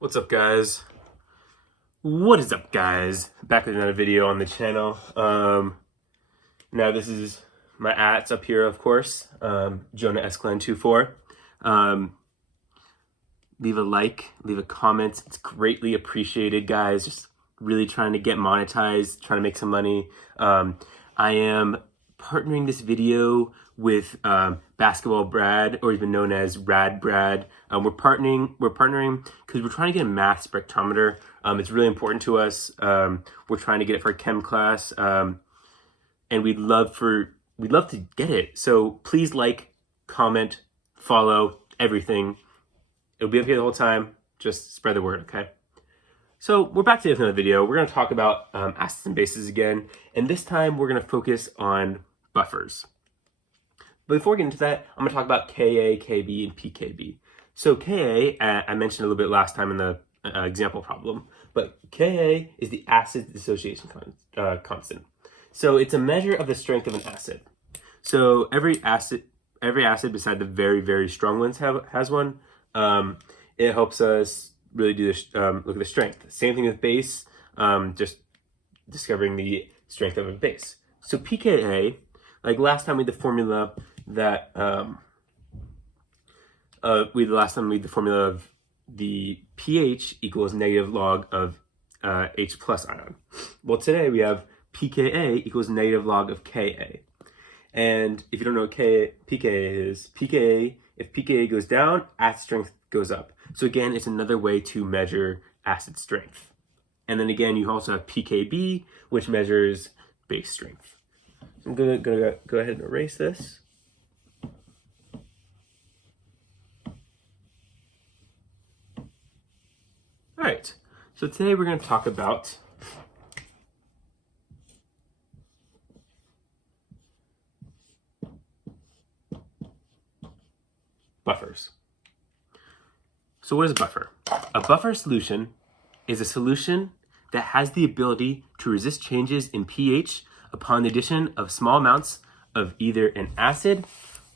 What's up, guys? What is up, guys? Back with another video on the channel. Now this is my ats up here, of course. Jonah Esclan24. Leave a like, leave a comment. It's greatly appreciated, guys. Just really trying to get monetized, trying to make some money. I am partnering this video with Basketball Brad, or even known as Rad Brad. We're partnering because we're trying to get a math spectrometer. It's really important to us. We're trying to get it for a chem class, and we'd love to get it. So please like, comment, follow, everything. It'll be up here the whole time. Just spread the word, okay? So we're back to another video. We're going to talk about acids and bases again, and this time we're going to focus on buffers. But before we get into that, I'm going to talk about Ka, Kb, and pKb. So Ka, I mentioned a little bit last time in the example problem, but Ka is the acid dissociation constant. So it's a measure of the strength of an acid. So every acid beside the very, very strong ones has one. It helps us really do this, look at the strength. Same thing with base, just discovering the strength of a base. So pKa, like last time we had the formula that of the pH equals negative log of H plus ion. Well, today we have pKa equals negative log of Ka. And if you don't know what pKa is, if pKa goes down, acid strength goes up. So again, it's another way to measure acid strength. And then again, you also have pKb, which measures base strength. So I'm gonna go ahead and erase this. All right, so today we're going to talk about buffers. So what is a buffer? A buffer solution is a solution that has the ability to resist changes in pH upon the addition of small amounts of either an acid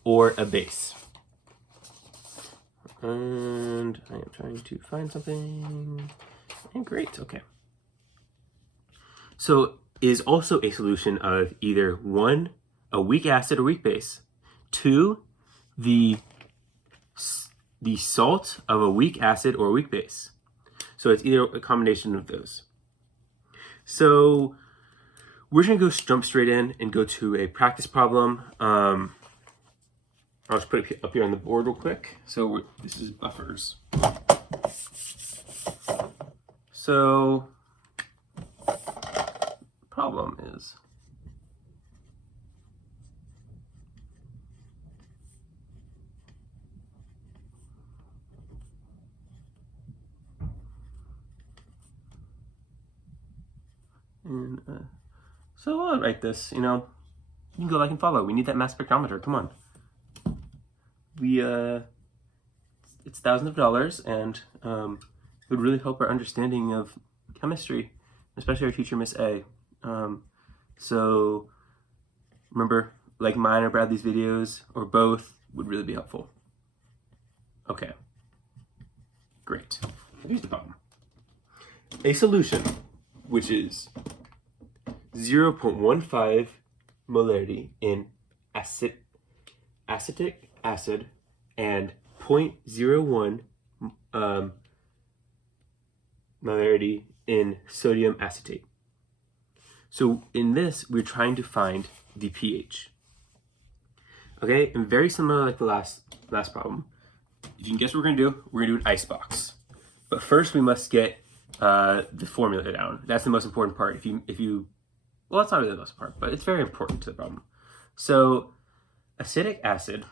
or a base. And I am trying to find something. And great, okay. So it is also a solution of either 1, a weak acid or weak base, 2, the salt of a weak acid or a weak base. So it's either a combination of those. So we're going to jump straight in and go to a practice problem. I'll just put it up here on the board real quick. So this is buffers. So problem is so I'll write this, you know, you can go like and follow. We need that mass spectrometer, come on. It's thousands of dollars, and it would really help our understanding of chemistry, especially our teacher, Miss A. So remember, like mine or Bradley's videos, or both, would really be helpful. Okay, great. Here's the problem. A solution, which is 0.15 molarity in acetic acid and 0.01 molarity in sodium acetate. So in this, we're trying to find the pH. Okay, and very similar like the last problem. If you can guess what we're gonna do, we're gonna do an icebox. But first, we must get the formula down. That's the most important part. Well, that's not really the most part, but it's very important to the problem. So acetic acid,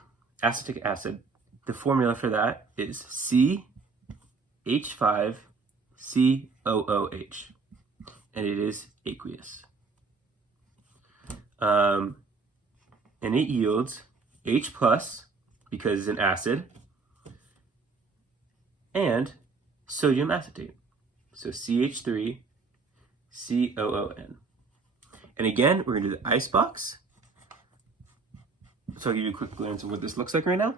the formula for that is CH5COOH, and it is aqueous. And it yields H plus, because it's an acid, and sodium acetate. So CH3COON. And again, we're gonna do the icebox. So I'll give you a quick glance of what this looks like right now.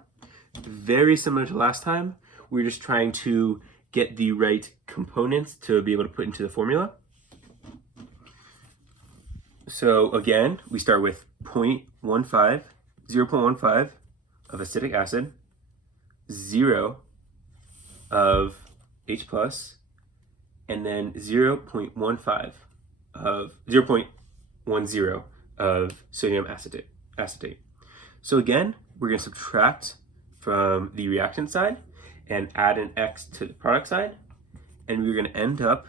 Very similar to last time. We're just trying to get the right components to be able to put into the formula. So again, we start with 0.15 of acetic acid, 0 of H plus, and then 0.10 of sodium acetate. So again, we're going to subtract from the reactant side and add an X to the product side, and we're going to end up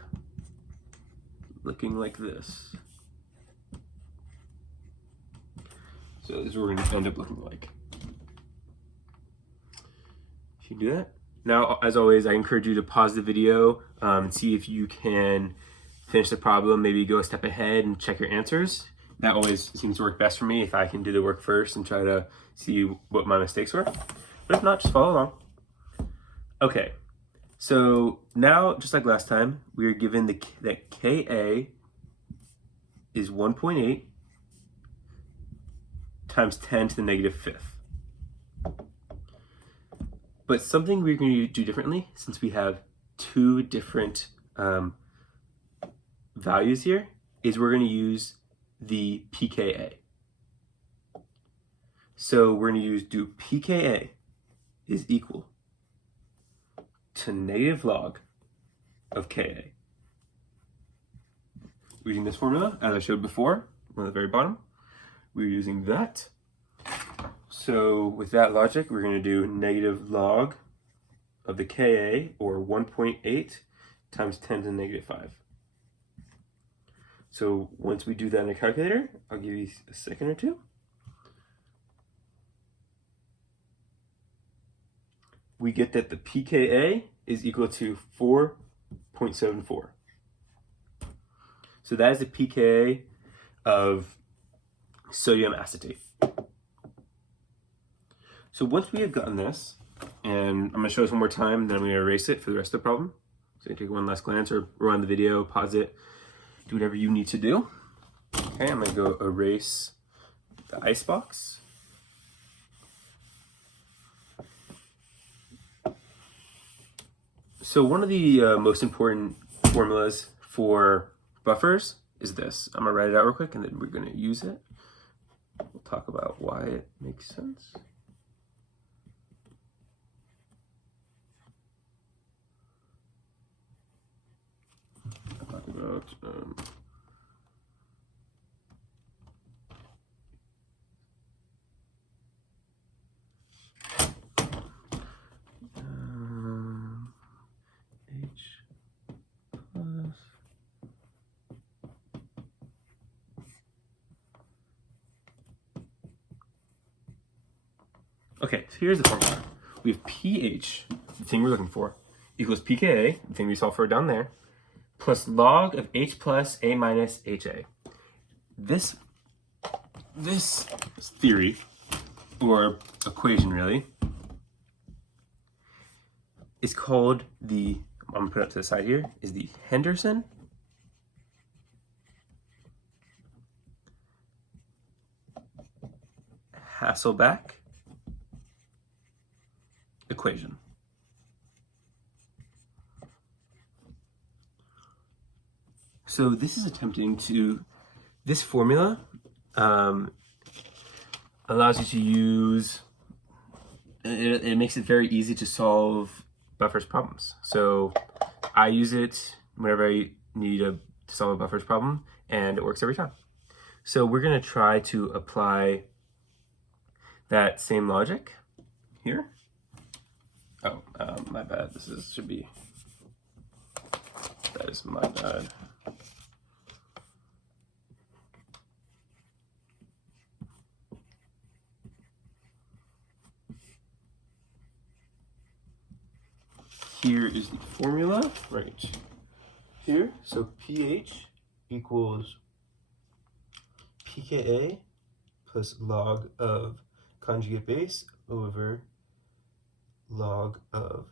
looking like this. So this is what we're going to end up looking like. If you do that. Now, as always, I encourage you to pause the video and see if you can finish the problem, maybe go a step ahead and check your answers. That always seems to work best for me if I can do the work first and try to see what my mistakes were. But if not, just follow along. Okay, so now, just like last time, we are given that Ka is 1.8 times 10 to the negative fifth. But something we're going to do differently, since we have two different values here, is we're going to use the pKa. So we're going to do pKa is equal to negative log of Ka. Using this formula, as I showed before, on the very bottom, we're using that. So with that logic, we're going to do negative log of the Ka, or 1.8 times 10 to the negative 5. So once we do that in a calculator, I'll give you a second or two. We get that the pKa is equal to 4.74. So that is the pKa of sodium acetate. So once we have gotten this, and I'm going to show this one more time, then I'm going to erase it for the rest of the problem. So you take one last glance, or rewind the video, pause it, do whatever you need to do. Okay, I'm going to go erase the icebox. So one of the most important formulas for buffers is this. I'm going to write it out real quick, and then we're going to use it. We'll talk about why it makes sense. Talk about H plus. Okay, so here's the formula. We have pH, the thing we're looking for, equals pKa, the thing we solved for down there, plus log of H plus A minus HA. This theory, or equation really, is called the, I'm going to put it to the side here, is the Henderson Hasselbalch equation. So this is attempting to, this formula allows you to use, it makes it very easy to solve buffers problems. So I use it whenever I need to solve a buffers problem, and it works every time. So we're going to try to apply that same logic here. Oh, my bad. Should be, that is my bad. Here is the formula right here. So pH equals pKa plus log of conjugate base over log of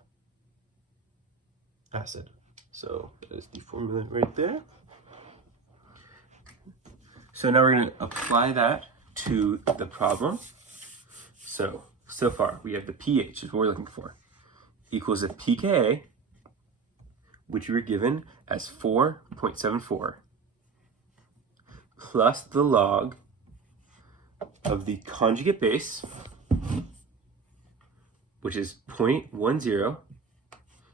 acid. So that is the formula right there. So now we're going to apply that to the problem. So far we have the pH is what we're looking for, equals a pKa which we were given as 4.74, plus the log of the conjugate base, which is 0.10.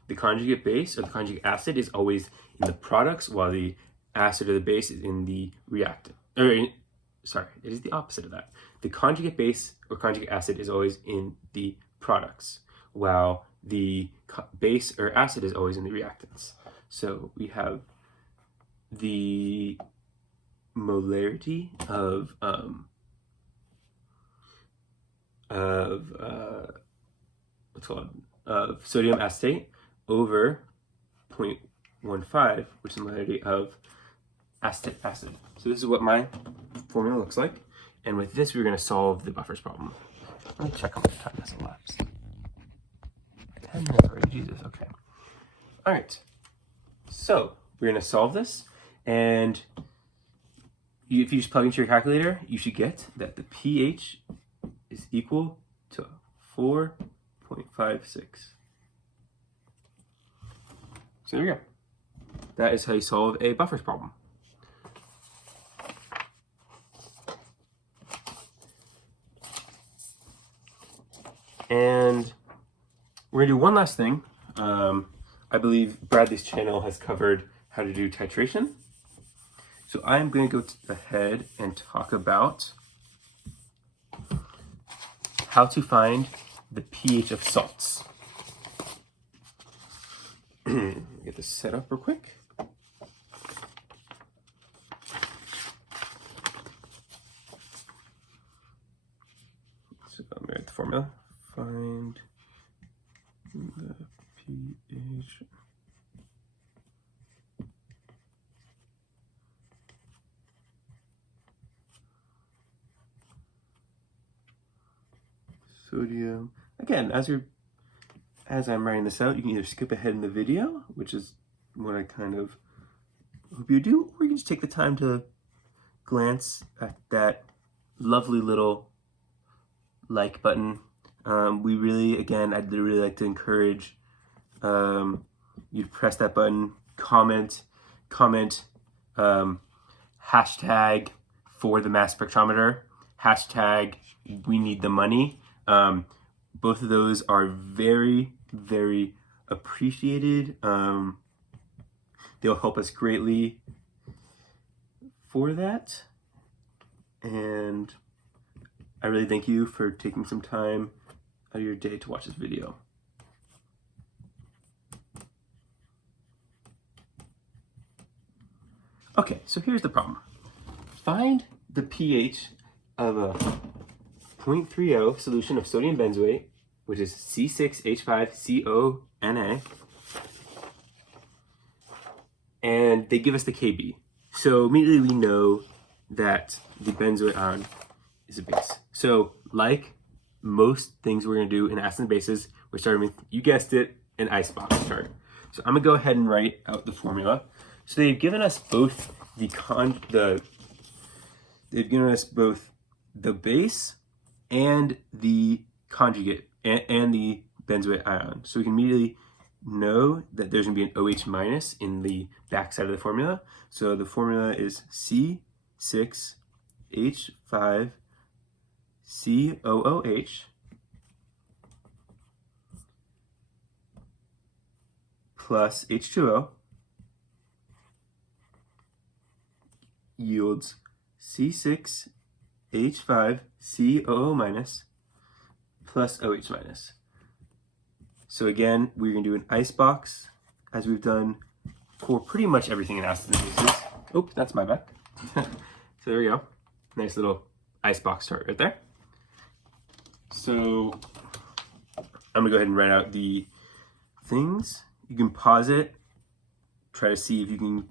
The conjugate base or the conjugate acid is always in the products, while the acid or the base is in the reactant. It is the opposite of that. The conjugate base or conjugate acid is always in the products, while the base or acid is always in the reactants. So we have the molarity of sodium acetate over 0.15, which is the molarity of acetic acid. So this is what my formula looks like. And with this, we're going to solve the buffers problem. Let me check how much time has elapsed. 10 minutes already, Jesus, okay. All right, so we're going to solve this. And if you just plug into your calculator, you should get that the pH is equal to 4.56. So there we go. That is how you solve a buffers problem. And we're gonna do one last thing. I believe Bradley's channel has covered how to do titration. So I'm gonna go ahead and talk about how to find the pH of salts. Get this set up real quick. So I'm gonna write the formula. Find the pH sodium. Again, as I'm writing this out, you can either skip ahead in the video, which is what I kind of hope you do, or you can just take the time to glance at that lovely little like button. We really, again, I'd really like to encourage you to press that button, comment, hashtag for the mass spectrometer, hashtag we need the money. Both of those are very, very appreciated. They'll help us greatly for that. And I really thank you for taking some time out of your day to watch this video. Okay, so here's the problem. Find the pH of a 0.30 solution of sodium benzoate, which is C6H5CONa, and they give us the Kb. So immediately we know that the benzoate ion is a base. So like most things we're going to do in acids and bases, we're starting with, you guessed it, an icebox chart. So I'm going to go ahead and write out the formula. So they've given us both the base and the conjugate and the benzoate ion. So we can immediately know that there's going to be an OH minus in the backside of the formula. So the formula is C6H5COOH plus H2O yields C6H5COO minus plus OH minus. So again, we're going to do an icebox as we've done for pretty much everything in acids and bases. Oops, that's my back. So there we go. Nice little icebox chart right there. So I'm gonna go ahead and write out the things. You can pause it, try to see if you can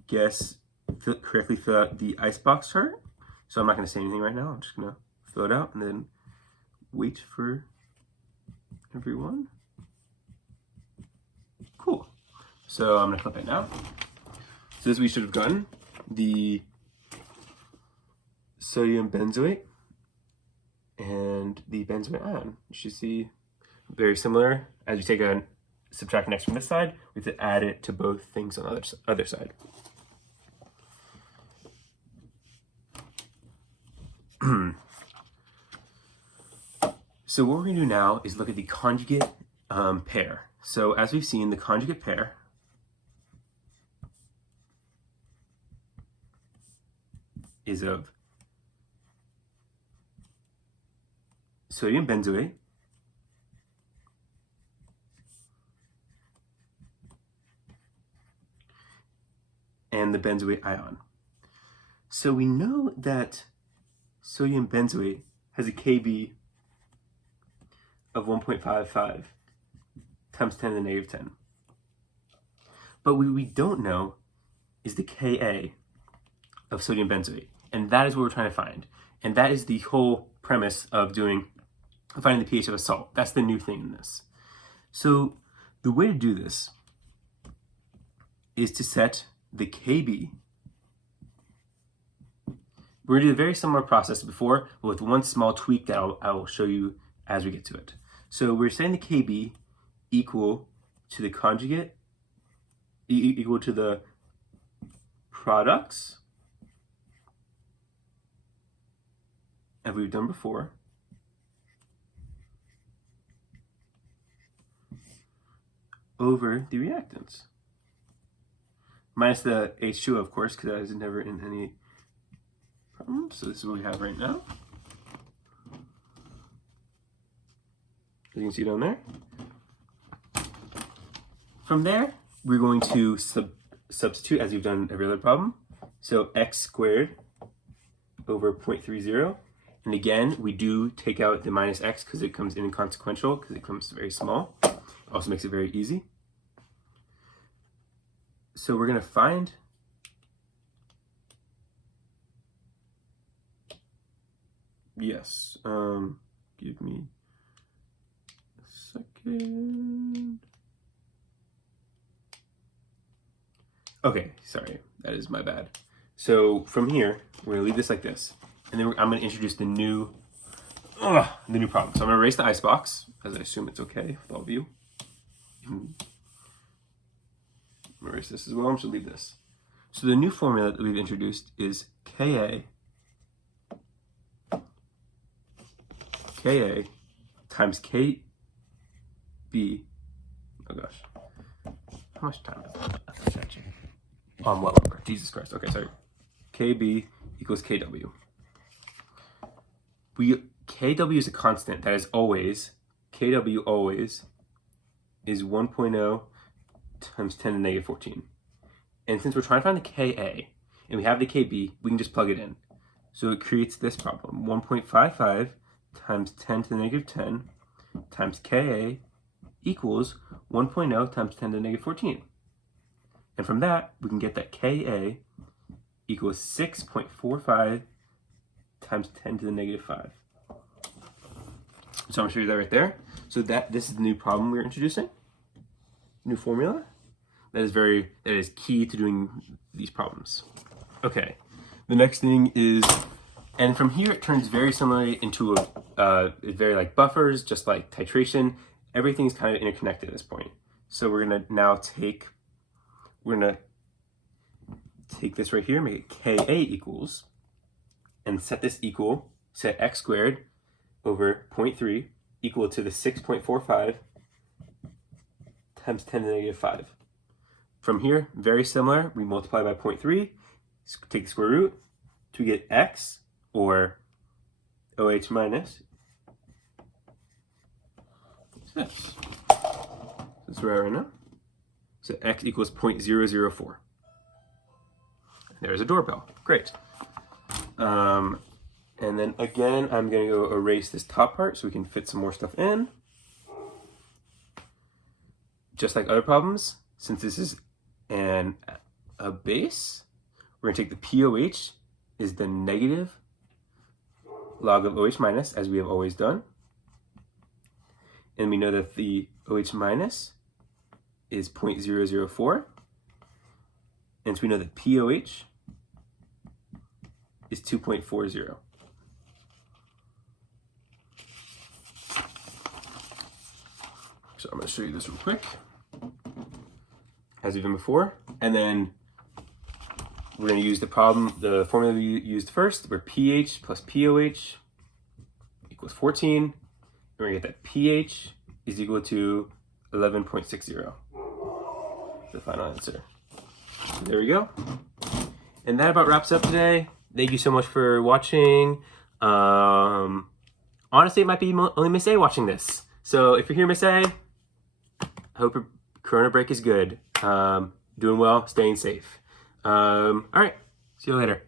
correctly fill out the icebox chart. So I'm not gonna say anything right now. I'm just gonna fill it out and then wait for everyone. Cool. So I'm gonna flip it now. So this we should have gotten the sodium benzoate and the benzoate ion. You should see very similar. As you take an subtract an x from this side, we have to add it to both things on the other side. So what we're going to do now is look at the conjugate pair. So as we've seen, the conjugate pair is of sodium benzoate and the benzoate ion. So we know that sodium benzoate has a Kb of 1.55 times 10 to the negative 10. But what we don't know is the Ka of sodium benzoate. And that is what we're trying to find. And that is the whole premise of finding the pH of a salt. That's the new thing in this. So the way to do this is to set the Kb. We're going to do a very similar process to before, but with one small tweak that I will show you as we get to it. So we're setting the Kb equal to the conjugate, equal to the products, as we've done before, over the reactants. Minus the H2O, of course, because that is never in any problem. So this is what we have right now. You can see down there. From there, we're going to substitute as we've done every other problem. So x squared over 0.30. And again, we do take out the minus x because it comes inconsequential, because it comes very small. It also makes it very easy. So we're going to find give me a second. Okay, sorry, that is my bad. So from here, we're gonna leave this like this, and then I'm gonna introduce the new problem. So I'm gonna erase the icebox, as I assume it's okay with all of you. I'm gonna erase this as well. I'm just gonna leave this. So the new formula that we've introduced is Ka times Kb. Oh gosh, how much time is that? I'm well over. Jesus Christ. Okay, sorry. Kb equals Kw. Kw is a constant that is always, Kw always is 1.0 times 10 to the negative 14. And since we're trying to find the Ka and we have the Kb, we can just plug it in. So it creates this problem. 1.55 times 10 to the negative 10 times Ka equals 1.0 times 10 to the negative 14. And from that, we can get that Ka equals 6.45 times 10 to the negative 5. So I'm going to show you that right there. So this is the new problem we're introducing. New formula. That is key to doing these problems. Okay. The next thing is, and from here it turns very similarly into it's very like buffers, just like titration. Everything's kind of interconnected at this point. So we're going to now take this right here, make it Ka equals, and set this equal, set x squared over 0.3 equal to the 6.45 times 10 to the negative 5. From here, very similar, we multiply by 0.3, take the square root to get x, or OH minus, this. That's where we are right now. So x equals 0.004. There's a doorbell. Great. And then again, I'm going to go erase this top part so we can fit some more stuff in. Just like other problems, since this is a base, we're going to take the POH is the negative log of OH minus, as we have always done. And we know that the OH minus is 0.004. And so we know that POH is 2.40. So I'm going to show you this real quick. as we've done before. And then we're going to use the formula we used first, where pH plus POH equals 14. And we're going to get that pH is equal to 11.60. The final answer. So there we go. And that about wraps up today. Thank you so much for watching. Honestly, it might be only Miss A watching this. So if you're here, Miss A, I hope your Corona break is good. Doing well, staying safe. All right, see you later.